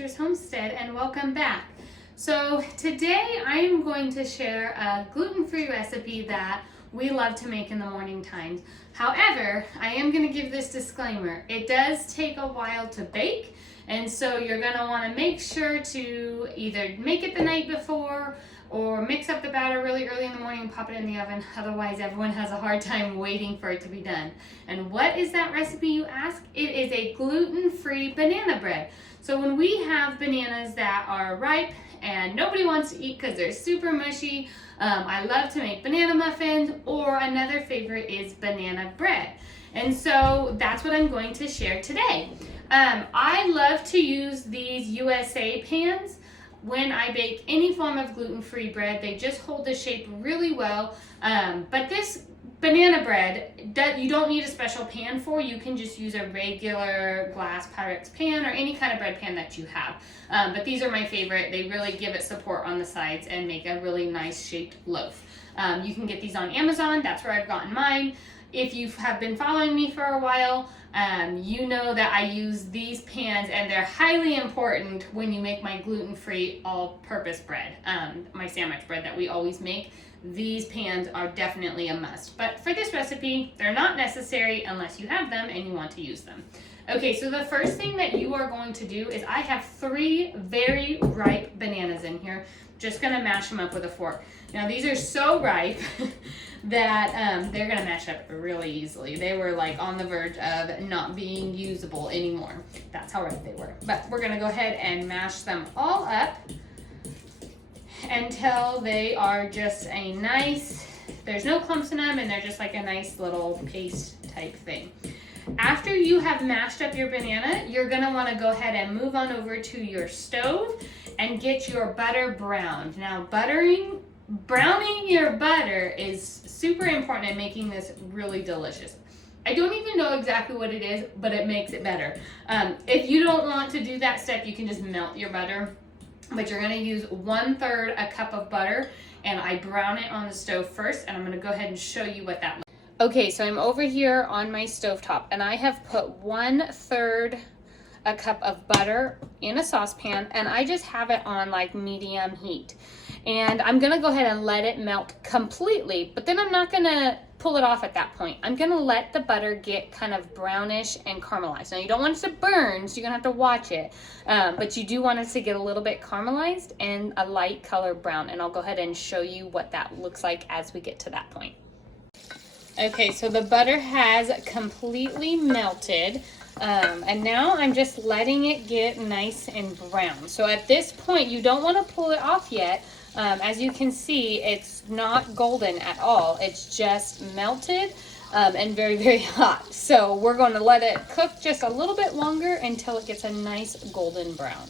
Adventures Homestead, and welcome back. So today I am going to share a gluten-free recipe that we love to make in the morning times. However, I am going to give this disclaimer. It does take a while to bake, and so you're going to want to make sure to either make it the night before or mix up the batter really early in the morning and pop it in the oven. Otherwise, everyone has a hard time waiting for it to be done. And what is that recipe, you ask? It is a gluten-free banana bread. So when we have bananas that are ripe and nobody wants to eat because they're super mushy, I love to make banana muffins, or another favorite is banana bread. And so that's what I'm going to share today. I love to use these USA pans when I bake any form of gluten-free bread. They just hold the shape really well. But this banana bread, you don't need a special pan for. You can just use a regular glass Pyrex pan or any kind of bread pan that you have. But these are my favorite. They really give it support on the sides and make a really nice shaped loaf. You can get these on Amazon. That's where I've gotten mine. If you have been following me for a while, you know that I use these pans, and they're highly important when you make my gluten-free all-purpose bread, my sandwich bread that we always make. These pans are definitely a must. But for this recipe, they're not necessary unless you have them and you want to use them. Okay, so the first thing that you are going to do is I have 3 very ripe bananas in here. Just gonna mash them up with a fork. Now these are so ripe that they're gonna mash up really easily. They were like on the verge of not being usable anymore. That's how ripe they were. But we're gonna go ahead and mash them all up until they are just a nice, there's no clumps in them, and they're just like a nice little paste type thing. After you have mashed up your banana, you're gonna wanna go ahead and move on over to your stove and get your butter browned. Now browning your butter is super important in making this really delicious. I don't even know exactly what it is, but it makes it better. If you don't want to do that step, you can just melt your butter, but you're gonna use 1/3 a cup of butter, and I brown it on the stove first, and I'm gonna go ahead and show you what that looks like. Okay, so I'm over here on my stovetop, and I have put 1/3 a cup of butter in a saucepan, and I just have it on like medium heat. And I'm gonna go ahead and let it melt completely, but then I'm not gonna pull it off at that point. I'm gonna let the butter get kind of brownish and caramelized. Now you don't want it to burn, so you're gonna have to watch it, but you do want it to get a little bit caramelized and a light color brown, and I'll go ahead and show you what that looks like as we get to that point. Okay, so the butter has completely melted. And now I'm just letting it get nice and brown. So at this point, you don't want to pull it off yet. As you can see, it's not golden at all. It's just melted and very, very hot. So we're going to let it cook just a little bit longer until it gets a nice golden brown.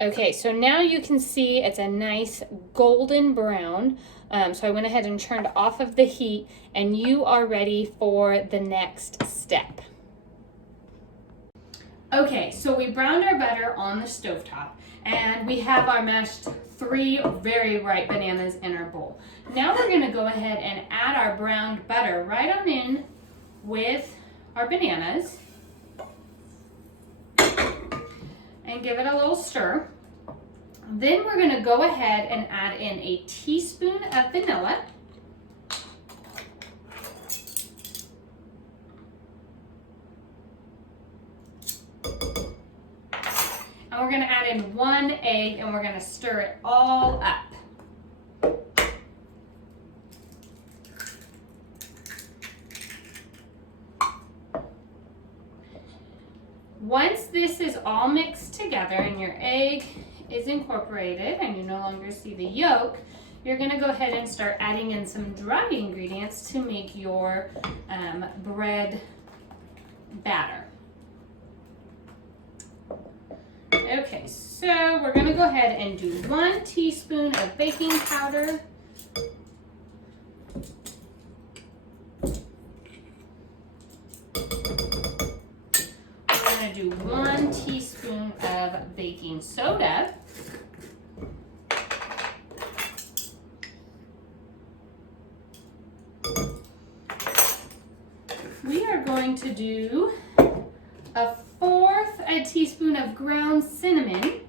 Okay, so now you can see it's a nice golden brown. So I went ahead and turned off of the heat, and you are ready for the next step. Okay, so we browned our butter on the stovetop, and we have our mashed 3 very ripe bananas in our bowl. Now we're gonna go ahead and add our browned butter right on in with our bananas and give it a little stir. Then we're gonna go ahead and add in a teaspoon of vanilla. And we're gonna add in 1 egg, and we're gonna stir it all up. Once this is all mixed together and your egg is incorporated and you no longer see the yolk, you're gonna go ahead and start adding in some dry ingredients to make your bread batter. Okay, so we're gonna go ahead and do 1 teaspoon of baking powder. We're gonna do 1 teaspoon of baking soda. We are going to do 1/4 a teaspoon of ground cinnamon.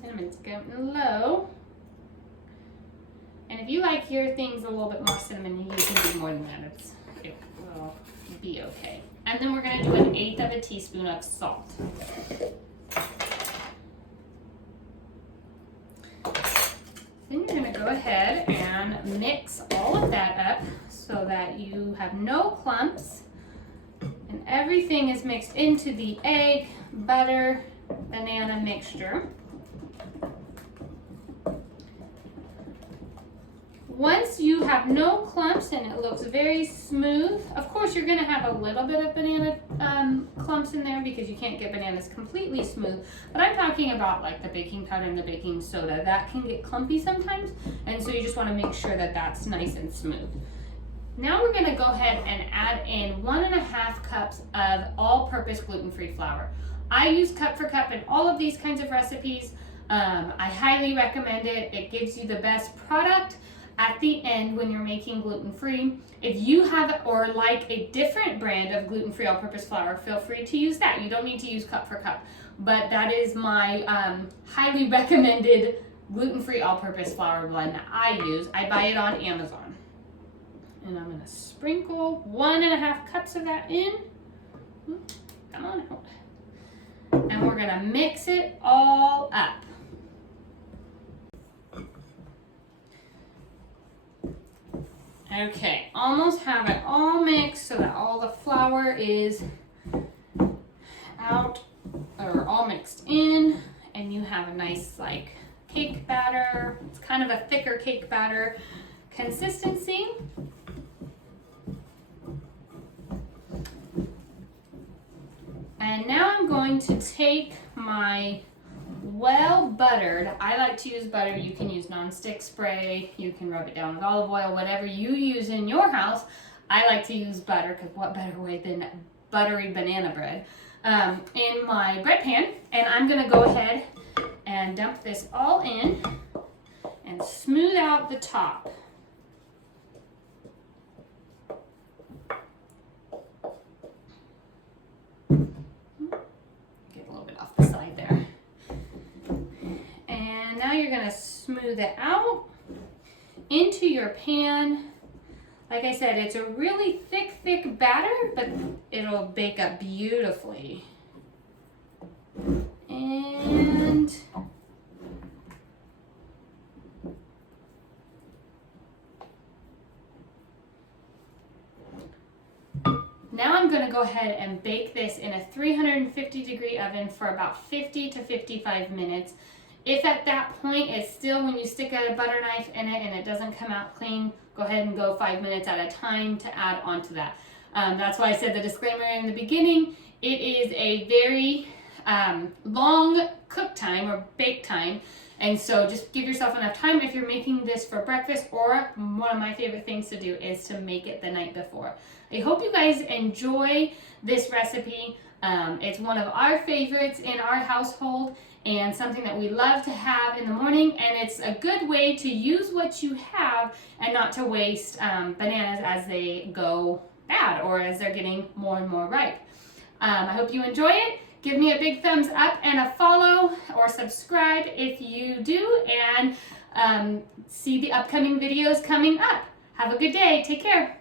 Cinnamon's getting low. And if you like your things a little bit more cinnamon, you can do more than that. It will be okay. And then we're going to do 1/8 of a teaspoon of salt. Then you're going to go ahead and mix all of that up so that you have no clumps and everything is mixed into the egg, butter, banana mixture. Once you have no clumps and it looks very smooth, of course you're going to have a little bit of banana clumps in there because you can't get bananas completely smooth, but I'm talking about like the baking powder and the baking soda. That can get clumpy sometimes, and so you just want to make sure that that's nice and smooth. Now we're going to go ahead and add in 1.5 cups of all-purpose gluten-free flour. I use cup for cup in all of these kinds of recipes. I highly recommend it. It gives you the best product at the end when you're making gluten-free. If you have or like a different brand of gluten-free all-purpose flour, feel free to use that. You don't need to use cup for cup, but that is my highly recommended gluten-free all-purpose flour blend that I use. I buy it on Amazon. And I'm gonna sprinkle 1.5 cups of that in. Come on out. And we're gonna mix it all up. Okay, almost have it all mixed so that all the flour is out or all mixed in, and you have a nice like cake batter. It's kind of a thicker cake batter consistency. And now I'm going to take my well buttered, I like to use butter, you can use nonstick spray, you can rub it down with olive oil, whatever you use in your house. I like to use butter because what better way than buttery banana bread in my bread pan. And I'm going to go ahead and dump this all in and smooth out the top. Get a little bit off the side there. And now you're going to smooth it out into your pan. Like I said, it's a really thick batter, but it'll bake up beautifully. And now I'm going to go ahead and bake this in a 350-degree oven for about 50 to 55 minutes. If at that point it's still, when you stick a butter knife in it and it doesn't come out clean, go ahead and go 5 minutes at a time to add onto that. That's why I said the disclaimer in the beginning. It is a very long cook time or bake time, and so just give yourself enough time if you're making this for breakfast, or one of my favorite things to do is to make it the night before. I hope you guys enjoy this recipe. It's one of our favorites in our household and something that we love to have in the morning, and it's a good way to use what you have and not to waste bananas as they go bad or as they're getting more and more ripe. I hope you enjoy it. Give me a big thumbs up and a follow or subscribe if you do, and see the upcoming videos coming up. Have a good day. Take care.